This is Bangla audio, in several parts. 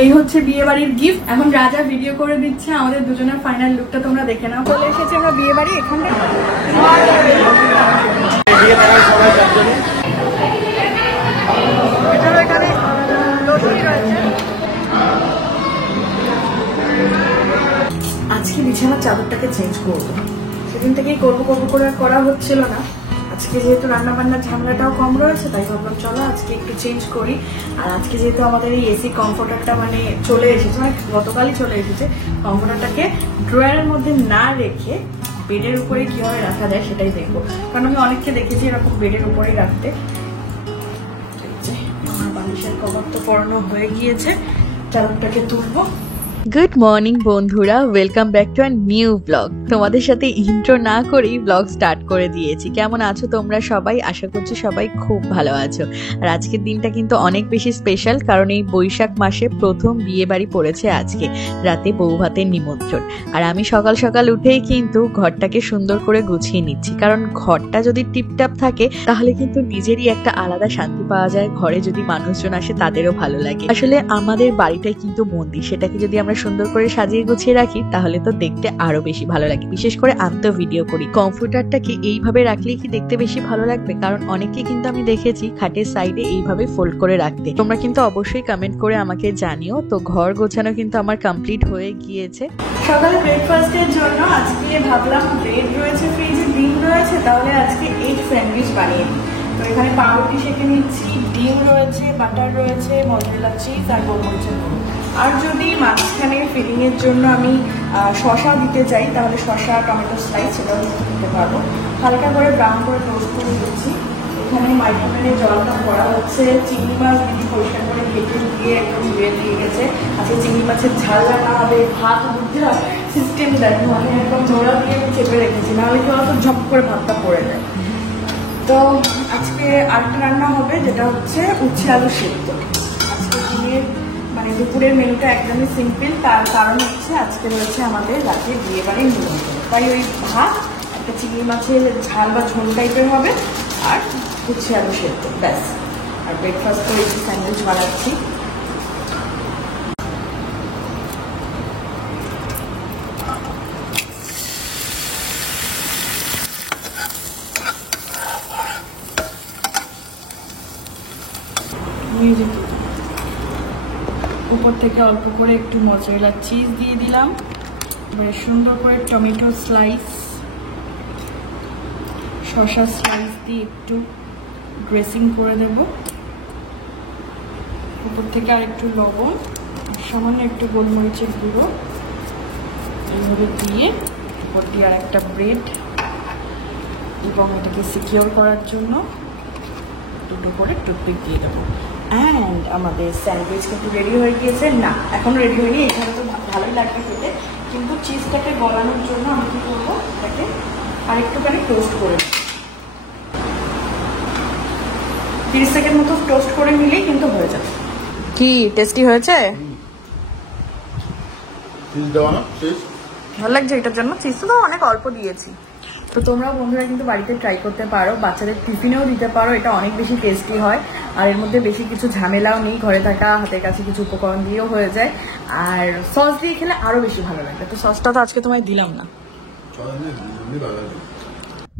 এই হচ্ছে বিয়ে বাড়ির গিফট। এখন রাজা ভিডিও করে দিচ্ছে, আমাদের দুজনের ফাইনাল লুকটা তোমরা দেখে নাও। চলে এসেছে আমরা বিয়ে বাড়ি। এখানে আজকে বিছানার চাদরটাকে চেঞ্জ করবো, সেদিন থেকেই করবো করে করা হচ্ছিল না। আজকে যেহেতু রান্না বান্নার ঝামেলাটাও কম রয়েছে, তাই ভাবলাম চলো আজকে একটু চেঞ্জ করি। আর আজকে যেহেতু আমাদের এই এসি কমফোর্টারটা মানে চলে এসেছে, মানে গতকালই চলে এসেছে, কমফোর্টারটাকে ড্রয়ারের মধ্যে না রেখে বেডের উপরে কিভাবে রাখা যায় সেটাই দেখবো। কারণ আমি অনেককে দেখেছি এরকম বেডের উপরেই রাখতে। আমার বালিশের কভার তো পরানো হয়ে গিয়েছে, চাদরটাকে তুলবো। গুড মর্নিং বন্ধুরা, welcome back to our new blog. তোমাদের সাথে ইন্ট্রো না করেই ব্লগ স্টার্ট করে দিয়েছি। কেমন আছো তোমরা সবাই? আশা করছি সবাই খুব ভালো আছো। আর আজকের দিনটা কিন্তু অনেক বেশি স্পেশাল, কারণ এই বৈশাখ মাসে প্রথম বিয়ে বাড়ি পড়েছে আজকে, রাতে বউ ভাতের নিমন্ত্রণ। আর আমি সকাল সকাল উঠেই কিন্তু ঘরটাকে সুন্দর করে গুছিয়ে নিচ্ছি, কারণ ঘরটা যদি টিপটাপ থাকে তাহলে কিন্তু নিজেরই একটা আলাদা শান্তি পাওয়া যায়। ঘরে যদি মানুষজন আসে তাদেরও ভালো লাগে। আসলে আমাদের বাড়িটাই কিন্তু মন্দির, সেটাকে যদি আমরা সুন্দর করে সাজিয়ে গুছিয়ে রাখি তাহলে তো দেখতে আরো বেশি ভালো লাগে। বিশেষ করে আমি তো ভিডিও করি, কমফোর্টারটাকে এইভাবে রাখলেই কি দেখতে বেশি ভালো লাগবে, কারণ অনেকে কিন্তু আমি দেখেছি খাটের সাইডে এইভাবে ফোল্ড করে রাখতে। তোমরা কিন্তু অবশ্যই কমেন্ট করে আমাকে জানিও। তো ঘর গোছানো কিন্তু আমার কমপ্লিট হয়ে গিয়েছে। সকালে ব্রেকফাস্টের জন্য আজকে ভাবলাম ব্রেড রয়েছে ফ্রিজে, ডিম রয়েছে, তাহলে আজকে এগ স্যান্ডউইচ বানিয়ে দিই। তো এখানে পাউরুটি সেঁকে নিচ্ছি, ডিম রয়েছে, বাটার রয়েছে, মজরেলা চিজ আর গোলমরিচের গুঁড়ো। আর যদি মাঝখানে ফিলিং এর জন্য আমি শসা দিতে চাই তাহলে শসা, টমেটো স্লাইস সেটাও দিতে পারবো। হালকা করে ব্রাউন করে টোস্ট করে দিচ্ছি। এখানে মাইক্রোওয়েভে জলটা ভরা হচ্ছে। চিংড়ি মাছ দিদি পরিষ্কার করে কেটে দিয়ে একদম ধুয়ে দিয়ে গেছে। আজকে চিংড়ি মাছের ঝাল রান্না হবে, ভাত বুঝতে সিস্টেম দেখো, আমি একদম জোড়া দিয়ে আমি চেপে রেখেছি, নাহলে কি হয়তো ঝপ করে ভাতটা পড়ে যায়। তো আজকে আরেকটা রান্না হবে, যেটা হচ্ছে উচ্ছে আলু সেদ্ধ। আজকে দিনের মানে দুপুরের মেনুটা একদমই সিম্পল, তার কারণ হচ্ছে আজকে রয়েছে আমাদের রাতে বিয়ে বাড়ির নিমন্ত্রণ। তাই ওই ভাত, একটা চিংড়ি মাছের ঝাল বা ঝোল টাইপের হবে, আর উচ্ছে আলু সেদ্ধ, ব্যাস। আর ব্রেকফাস্ট তো এই স্যান্ডউইচ বানাচ্ছি। উপর থেকে অল্প করে একটু মজরেলা চিজ দিয়ে দিলাম। এবারে সুন্দর করে টমেটো স্লাইস, শসা স্লাইস দিয়ে একটু ড্রেসিং করে দেব। উপর থেকে আর একটু লবণ, সামান্য একটু গোলমরিচের গুঁড়ো এইভাবে দিয়ে, উপর দিয়ে আর একটা ব্রেড, এবং এটাকে সিকিওর করার জন্য দুটো করে টুথপিক দিয়ে দেবো। অ্যান্ড আমাদের স্যান্ডউইচ কিন্তু রেডি হয়ে গিয়েছে। না, এখনো রেডি হয়নি, এখানে তো ভালোই লাগবে খেতে, কিন্তু চিজটাকে গলানোর জন্য আমি কি করবো, এটাকে আরেকটুখানি টোস্ট করে 30 সেকেন্ড মতো টোস্ট করে নিলেই কিন্তু হয়ে যাবে। কি টেস্টি হয়েছে? ভালো লাগছে। এটার জন্য চিজ তো অনেক অল্প দিয়েছি। তো তোমরাও বন্ধুরা কিন্তু বাড়িতে ট্রাই করতে পারো, বাচ্চাদের টিফিনেও দিতে পারো। এটা অনেক বেশি টেস্টি হয়, আর এর মধ্যে বেশি কিছু ঝামেলাও নেই, ঘরে থাকা হাতের কাছে কিছু উপকরণ দিয়েও হয়ে যায়। আর সস দিয়ে খেলে আরো বেশি ভালো লাগে। তো সসটা তো আজকে তোমায় দিলাম না।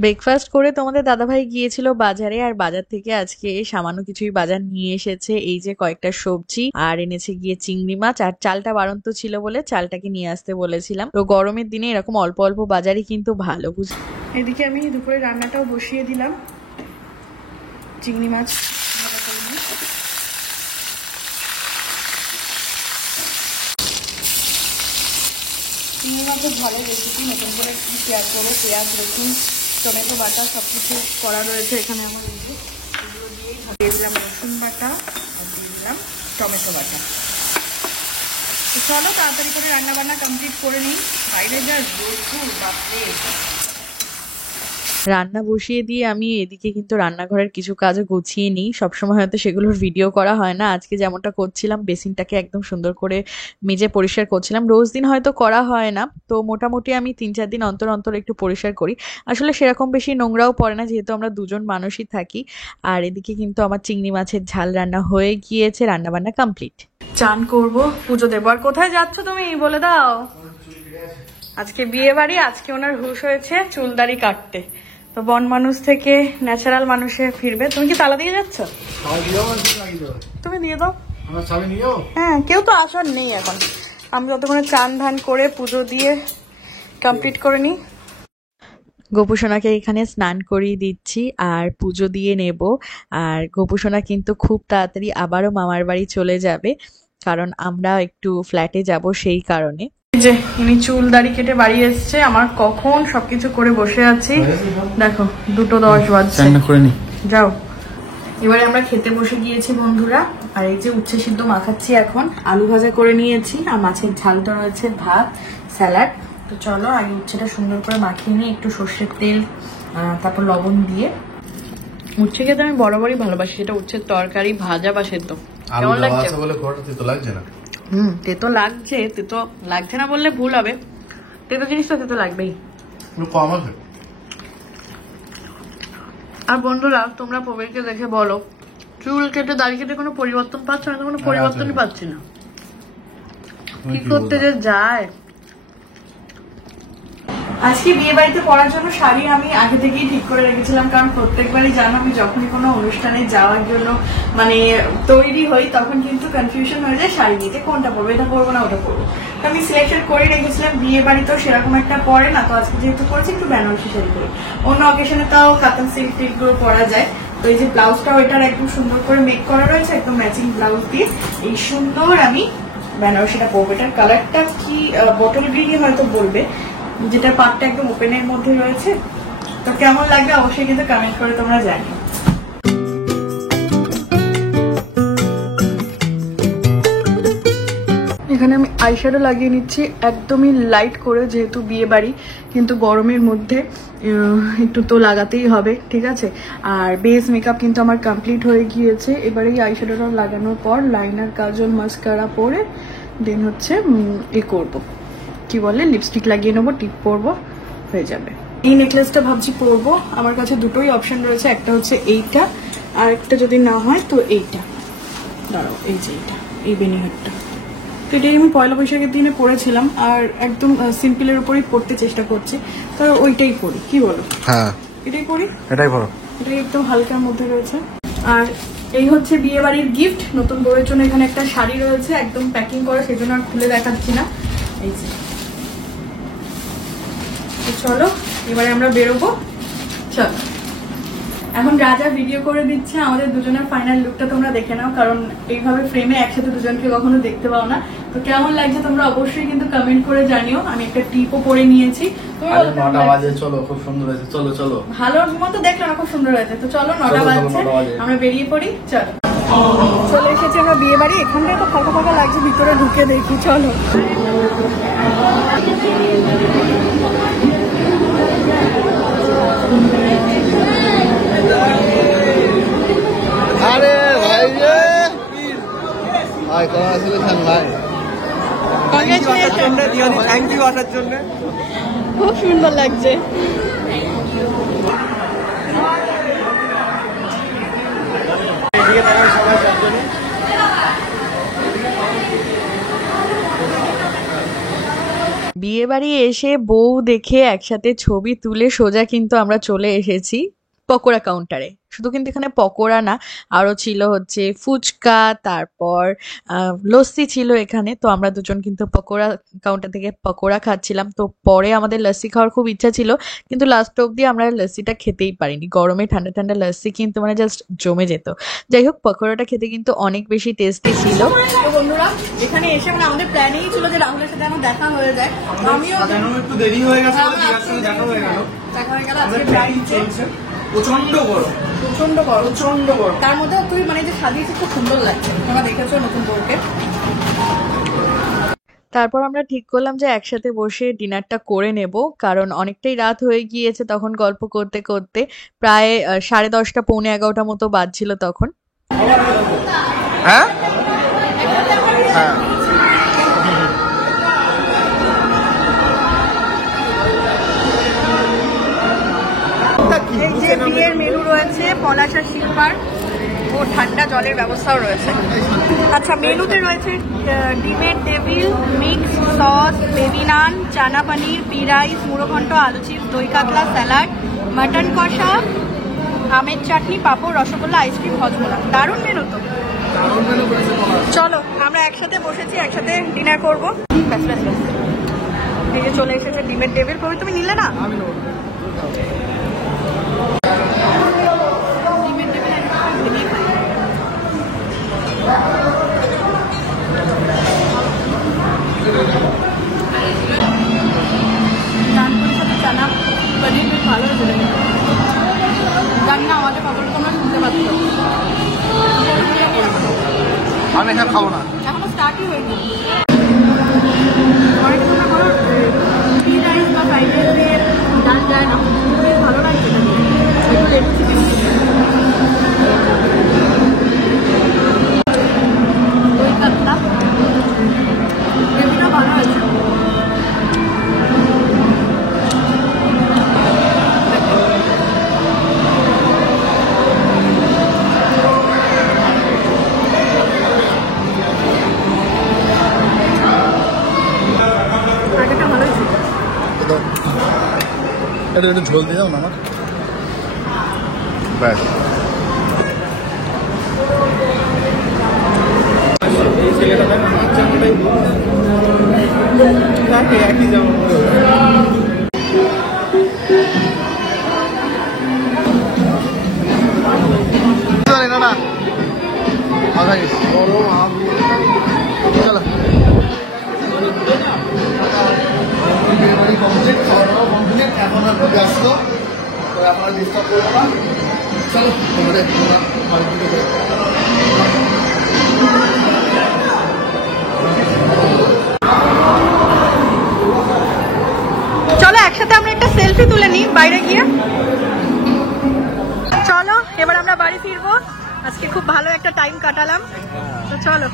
ব্রেকফাস্ট করে তোমাদের দাদাভাই গিয়েছিল বাজারে, আর বাজার থেকে আজকে সামান্য কিছুই বাজার নিয়ে এসেছে। এই যে কয়েকটা সবজি, আর এনেছে গিয়ে চিংড়ি মাছ, আর চালটা বাড়ন্ত ছিল বলে চালটাকে নিয়ে আসতে বলেছিলাম। তো গরমের দিনে এরকম অল্প অল্প বাজারই কিন্তু ভালো, বুঝলি। এদিকে আমি দুপুরে রান্নাটাও বসিয়ে দিলাম। চিংড়ি মাছ চিংড়ি মাছের ঝালের রেসিপি নতুন করে একটু শেয়ার করবো। পেঁয়াজ, রসুন, টমেটো বাটা সব কিছু করা রয়েছে এখানে আমার। এগুলো দিয়েই দিয়ে দিলাম রসুন বাটা, আর দিয়ে দিলাম টমেটো বাটা। তো চলো তাড়াতাড়ি করে রান্না বান্না কমপ্লিট করে নিই। বাইরে যা রোদ্দুর, বাপরে। রান্না বসিয়ে দিয়ে আমি এদিকে কিন্তু রান্নাঘরের কিছু কাজও গুছিয়ে নিই। সবসময় হয়তো সেগুলোর ভিডিও করা হয় না। আজকে যেমনটা করছিলাম, বেসিনটাকে একদম সুন্দর করে মেজে পরিষ্কার করছিলাম। রোজ দিন হয়তো করা হয় না, তো মোটামুটি আমি ৩-৪ দিন অন্তর অন্তর একটু পরিষ্কার করি। আসলে সেরকম বেশি নোংরাও পড়ে না, যেহেতু আমরা দুজন মানুষই থাকি। আর এদিকে কিন্তু আমার চিংড়ি মাছের ঝাল রান্না হয়ে গিয়েছে, রান্না বান্না কমপ্লিট। চান করব, পুজো দেবো। আর কোথায় যাচ্ছ তুমি বলে দাও? আজকে বিয়ে বাড়ি, আজকে ওনার হুঁশ হয়েছে চুলদাড়ি কাটতে। তো বন মানুষ থেকে ন্যাচারাল মানুষে ফিরবে। তুমি কি তালা দিয়ে যাচ্ছ? তুমি দিয়ে দাও। হ্যাঁ, কেউ তো আসার নেই এখন। আমি যতক্ষণে চান ধান করে পুজো দিয়ে কমপ্লিট করে নিই। গোপুসোনাকে এখানে স্নান করিয়ে দিচ্ছি আর পুজো দিয়ে নেব। আর গোপুসোনা কিন্তু খুব তাড়াতাড়ি আবারও মামার বাড়ি চলে যাবে, কারণ আমরা একটু ফ্ল্যাটে যাব সেই কারণে। যে ইনি চুল দাড়ি কেটে বাড়ি এসছে, আমার কখন সবকিছু করে বসে আছি। দেখো 2:10 বাজছে। যাও, এবারে আমরা খেতে বসে গিয়েছি বন্ধুরা। আর এই যে উচ্ছে সিদ্ধ মাখাচ্ছি এখন, আলু ভাজা করে নিয়েছি, আর মাছের ঝালটা রয়েছে, ভাত, স্যালাড। তো চলো আগে উচ্ছেটা সুন্দর করে মাখিয়ে নিই, একটু সর্ষের তেল তারপর লবণ দিয়ে। উচ্ছে খেতে আমি বরাবরই ভালোবাসি, সেটা উচ্ছের তরকারি, ভাজা বা সেদ্ধ। কেমন লাগছে? তেতো লাগছে। তেতো লাগছে না বললে ভুল হবে, তেতো জিনিসটা তেতো লাগবেই। আর বন্ধুরা, তোমরা প্রবীরকে দেখে বলো, চুল কেটে দাড়ি কেটে কোনো পরিবর্তন পাচ্ছ না? কোনো পরিবর্তনই পাচ্ছি না। কি করতে যে যায়। আজকে বিয়ে বাড়িতে পরার জন্য শাড়ি আমি আগে থেকেই ঠিক করে রেখেছিলাম, কারণ প্রত্যেকবারই জানো আমি যখনই কোনো অনুষ্ঠানে যাওয়ার জন্য মানে তৈরি হই, তখন কিন্তু কনফিউশন হয়ে যায় শাড়ি নিতে, কোনটা পরবো, এটা পরবো না ওটা পরবো। তো আমি সিলেকশন করে রেখেছিলাম। বিয়ে বাড়ি তো সেরকম একটা পরে না, তো আজকে যেহেতু করেছি একটু বেনারসি শাড়ি করে। অন্য অকেশনে তাও কাতান সিল্ক টিল্ক গুলো পরা যায়। তো এই যে ব্লাউজটা ওইটার একদম সুন্দর করে মেক করা রয়েছে, একদম ম্যাচিং ব্লাউজ দিয়ে এই সুন্দর আমি বেনারসিটা পরবো। এটার কালারটা কি বটল গ্রিনই হয়তো বলবে, যেটা পাটটা একদম ওপেনের মধ্যে রয়েছে। তো কেমন লাগবে অবশ্যই কিন্তু কমেন্ট করে তোমরা জানিও। এখানে আমি আইশ্যাডো লাগিয়ে নিচ্ছি একদমই লাইট করে, যেহেতু বিয়ে বাড়ি, কিন্তু গরমের মধ্যে একটু তো লাগাতেই হবে, ঠিক আছে। আর বেস মেকআপ কিন্তু আমার কমপ্লিট হয়ে গিয়েছে। এবারে এই আইশ্যাডোটা লাগানোর পর লাইনার, কাজল, মাস্কারা পরে দেন হচ্ছে করবো, কি বলে, লিপস্টিক লাগিয়ে নেবো, টিপ পরবো, হয়ে যাবে। এই নেকলেসটা ভাবছি পরবো। আমার কাছে দুটোই অপশন রয়েছে, একটা হচ্ছে এইটা, আর একটা যদি না হয় তো এইটা। দাঁড়াও, এই যে এইটা, এই বেনিহারটা। তো এটাই আমি পয়লা বৈশাখের দিনে পরেছিলাম, আর একদম সিম্পলের উপরেই পড়তে চেষ্টা করছি, তো ওইটাই পরি, কি বলো? হ্যাঁ, এটাই পরি, এটাই পরো। এটাই একদম হালকার মধ্যে রয়েছে। আর এই হচ্ছে বিয়ে বাড়ির গিফট, নতুন বউয়ের জন্য এখানে একটা শাড়ি রয়েছে, একদম প্যাকিং করা, সেই জন্য আর খুলে দেখাচ্ছি না। এই যে, চলো এবারে আমরা বেরোবো। চলো, এখন রাজা ভিডিও করে দিচ্ছে, আমাদের দুজনের ফাইনাল লুকটা তোমরা দেখে নাও, কারণ এইভাবে ফ্রেমে একসাথে দুজনকে কখনো দেখতে পাও না। তো কেমন লাগছে তোমরা অবশ্যই কিন্তু কমেন্ট করে জানিও। আমি একটা টিপও পরে নিয়েছি। চলো, খুব সুন্দর হয়েছে। চলো চলো, ভালো মতো দেখলো না, খুব সুন্দর হয়েছে। তো চলো, 9টা বাজছে, আমরা বেরিয়ে পড়ি। চলো, চলে এসেছি আমরা বিয়ে বাড়ি। এখানটায় তো ফাঁকা ফাঁকা লাগছে, ভিতরে ঢুকে দেখি। চলো, আরে ভাই রে, ভাই কংগ্রাচুলেশন ভাই, থ্যাংক ইউ আসার জন্য। খুব সুন্দর লাগছে। বিয়ে বাড়ি এসে বউ দেখে একসাথে ছবি তুলে সোজা কিন্তু আমরা চলে এসেছি পকোড়া কাউন্টারে। শুধু কিন্তু এখানে পকোড়া না, আরো ছিল হচ্ছে ফুচকা, তারপর লস্যি ছিল এখানে। তো আমরা দুজন কিন্তু পকোড়া কাউন্টার থেকে পকোড়া খাচ্ছিলাম। তো পরে আমাদের লস্যি খাওয়ার খুব ইচ্ছা ছিল, কিন্তু লাস্ট অব্দি আমরা লস্যিটা খেতেই পারিনি। গরমে ঠান্ডা ঠান্ডা লস্যি কিন্তু মানে জাস্ট জমে যেত। যাই হোক, পকোড়াটা খেতে কিন্তু অনেক বেশি টেস্টি ছিল। বন্ধুরা, এখানে এসে মানে আমাদের প্ল্যানিং ছিল যে রাহুলের সাথে আমার দেখা হয়ে যায়। আমিও একটু দেরি হয়ে গেছে, দেখা হয়ে গেল। আজকে প্রচন্ড গরম, প্রচন্ড গরম, প্রচন্ড গরম। তার মধ্যে তুই মানে যে সাজিয়েছিস খুব সুন্দর লাগছে, তোমরা দেখেছো নতুন বউকে। তারপর আমরা ঠিক করলাম যে একসাথে বসে ডিনারটা করে নেব, কারণ অনেকটাই রাত হয়ে গিয়েছে তখন গল্প করতে করতে। প্রায় 10:30 পৌনে 11টা মতো বাজছিল তখন। হ্যাঁ হ্যাঁ এই যে বিয়ের মেনু রয়েছে, পলাশ আর সিলভার ও ঠান্ডা জলের ব্যবস্থাও রয়েছে। আচ্ছা, মেনুতে রয়েছে ডিমের টেবিল, মিক্স সস, বেবি নান, চানা পনির, পি রাইস, মুড়োঘণ্ট, আলু চিপস, দই কাতলা, স্যালাড, মাটন কষা, আমের চাটনি, পাঁপড়, রসগোল্লা, আইসক্রিম, হজমোলা। দারুণ মেনু তো। চলো আমরা একসাথে বসেছি, একসাথে ডিনার করবো। ব্যাস ব্যাস ব্যাস, এই যে চলে এসেছে ডিমের টেবিল। কবি তুমি নিলে না? ডানপুরির সাথে চানা পনির বেশ ভালো হয়েছে। জানি না আমাদের খবর তোমরা শুনতে পাচ্ছ, আমি এখানে খাবো না, এখনো স্টার্টই হয়নি। অনেক তোমরা বলো ফ্রি রাইস বা ফ্রাইড রাইসের ডাল যায় না, বেশ ভালো লাগছে। একটু লেবু চিকেন, দই কাতলা, গ্রেভিটা ভালো হয়েছে। আগেটা ভালোই ছিল। এটা একটু ঝোল দিয়ে দাও না আমার। ব্যাস এই ছেলেটা দেখ আমার জামাটাই তাকে একই জামা না না আধা গেছে চলো কমপ্লিট, খাওয়া দাওয়া কমপ্লিট। এখন আর ব্যস্ত, তো এখন আর ডিস্টার্ব করবো না। চলো তোমাদের চলো একসাথে আমরা একটা সেলফি তুলে নিই বাইরে গিয়ে। চলো এবার আমরা বাড়ি ফিরবো। আজকে খুব ভালো একটা টাইম কাটালাম, তো চলো।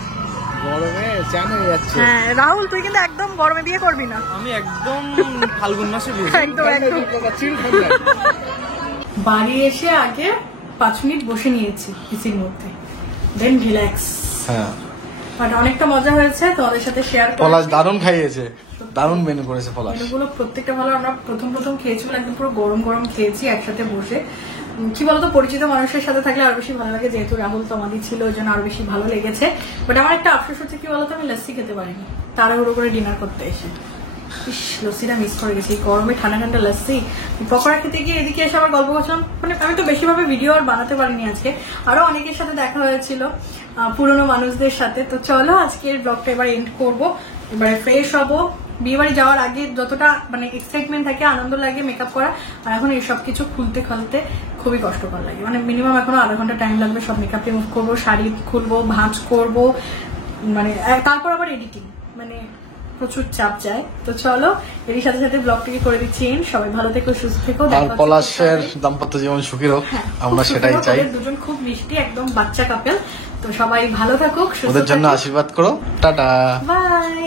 গরমে চ্যান হয়ে যাচ্ছে। হ্যাঁ রাহুল, তুই কিন্তু একদম গরমে বিয়ে করবি না। আমি একদম ফাল্গুন মাসে বিয়ে একদম একদম। বাড়ি এসে আগে 5 মিনিট বসে নিয়েছি এসির মধ্যে, দেন রিল্যাক্স। হ্যাঁ, বাট অনেকটা মজা হয়েছে তোমাদের সাথে শেয়ার করে। পলাশ দারুণ খাইয়েছে, দারুণ মেনু করেছে পলাশ। মেনুগুলো প্রত্যেকটা ভালো। আমরা প্রথম খেয়েছিলাম, একদম পুরো গরম গরম খেয়েছি একসাথে বসে। কি বলতো, পরিচিত মানুষের সাথে থাকলে আরো বেশি ভালো লাগে। যেহেতু রাহুল তো আমাদের ছিল, ওই জন্য আরো বেশি ভালো লেগেছে। বাট আমার একটা আফসোস হচ্ছে কি বলতো, আমি লস্যি খেতে পারিনি তাড়াহুড়ো করে ডিনার করতে এসে। ইস, লস্যিটা মিস করে গেছি। গরমে ঠান্ডা ঠান্ডা লস্যি, পকোড়া খেতে গিয়ে এদিকে এসে আবার গল্প করছিলাম। মানে আমি তো বেশিভাবে ভিডিও আর বানাতে পারিনি আজকে। আরো অনেকের সাথে দেখা হয়েছিল, পুরনো মানুষদের সাথে। তো চলো আজকের ব্লগটা এবার এন্ড করবো। এবারে ফ্রেশ হবো। বিয়ে বাড়ি যাওয়ার আগে যতটা মানে এক্সাইটমেন্ট থাকে, আনন্দ লাগে মেকআপ করা, আর এখন এইসব কিছু খুলতে খুলতে খুবই কষ্টকর লাগে। মানে মিনিমাম এখনো আধা ঘন্টা টাইম লাগবে সব মেকআপ রিমুভ করবো, শাড়ি খুলবো, ভাঁজ করবো, মানে তারপর আবার এডিটিং, মানে প্রচুর চাপ যায়। তো চলো এর সাথে সাথে ব্লগটিকে করে দিচ্ছি। সবাই ভালো থেকো, সুস্থ থেকো। আর পলাশের দাম্পত্য জীবন সুখী হোক, আমরা সেটাই চাই। দুজন খুব মিষ্টি, একদম বাচ্চা কাপেল। তো সবাই ভালো থাকুক, ওদের জন্য আশীর্বাদ করো। Tata, by.